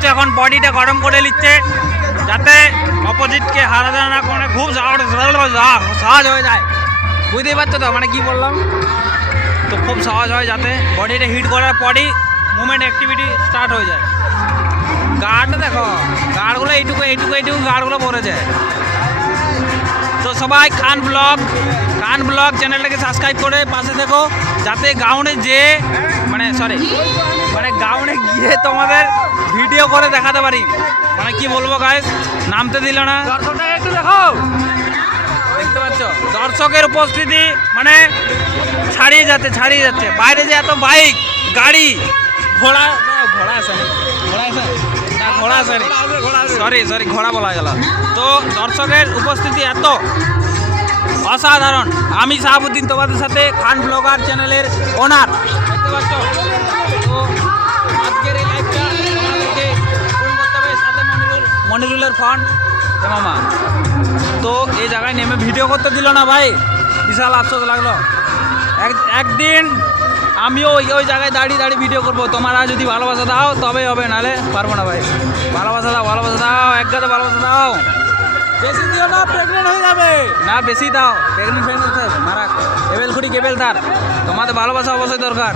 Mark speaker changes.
Speaker 1: পাচ্ছ এখন বডিটা গরম করে নিচ্ছে, যাতে অপোজিটকে হারাতে না করে খুব সহজ হয়ে যায়। বুঝতেই পারছ তো? মানে কি বললাম? তো খুব সহজ হয় যাতে বডিটা হিট করার পরই মুভমেন্ট অ্যাক্টিভিটি স্টার্ট হয়ে যায়। গার্ড দেখো গার্ডগুলো এইটুকু এইটুকু এইটুকু গাড়গুলো গার্ডগুলো যায় তো সবাই খান ব্লগ খান ব্লগ চ্যানেলটাকে সাবস্ক্রাইব করে পাশে দেখো, যাতে গাউনে যে মানে সরি গিয়ে তোমাদের ভিডিও করে দেখাতে পারি। মানে কি বলব গাইস নামতে দিল না।
Speaker 2: দর্শকটাকে একটু দেখো
Speaker 1: দেখতে পাচ্ছ? দর্শকের উপস্থিতি মানে ছাড়িয়ে যাচ্ছে ছাড়িয়ে যাচ্ছে। বাইরে যে এত বাইক গাড়ি ঘোড়া ঘোড়া আছে না। ঘোড়া আছে? না ঘোড়া আছে সরি সরি ঘোড়া বলা গেল। তো দর্শকের উপস্থিতি এত অসাধারণ। আমি শাহাবুদ্দিন তোমাদের সাথে খান ব্লগার চ্যানেলের ওনার দেখতে পাচ্ছ? তো আজকের মনিরুলের ফান্ড মামা তো এই জায়গায় নেমে ভিডিও করতে দিল না ভাই? বিশাল আফসোস লাগল। এক একদিন আমিও ওই ওই জায়গায় দাঁড়িয়ে দাঁড়িয়ে ভিডিও করব। তোমরা যদি ভালোবাসা দাও তবেই হবে নালে পারব না ভাই। ভালোবাসা দাও ভালোবাসা দাও একগাতে ভালোবাসা দাও।
Speaker 2: বেশি দিও না প্রেগনেন্ট হয়ে যাবে।
Speaker 1: না বেশি দাও। প্রেগনেন্ট ফ্রেগনেন্ট মারা কেবেল খুঁড়ি কেবেল তার। তোমাদের ভালোবাসা অবশ্যই দরকার।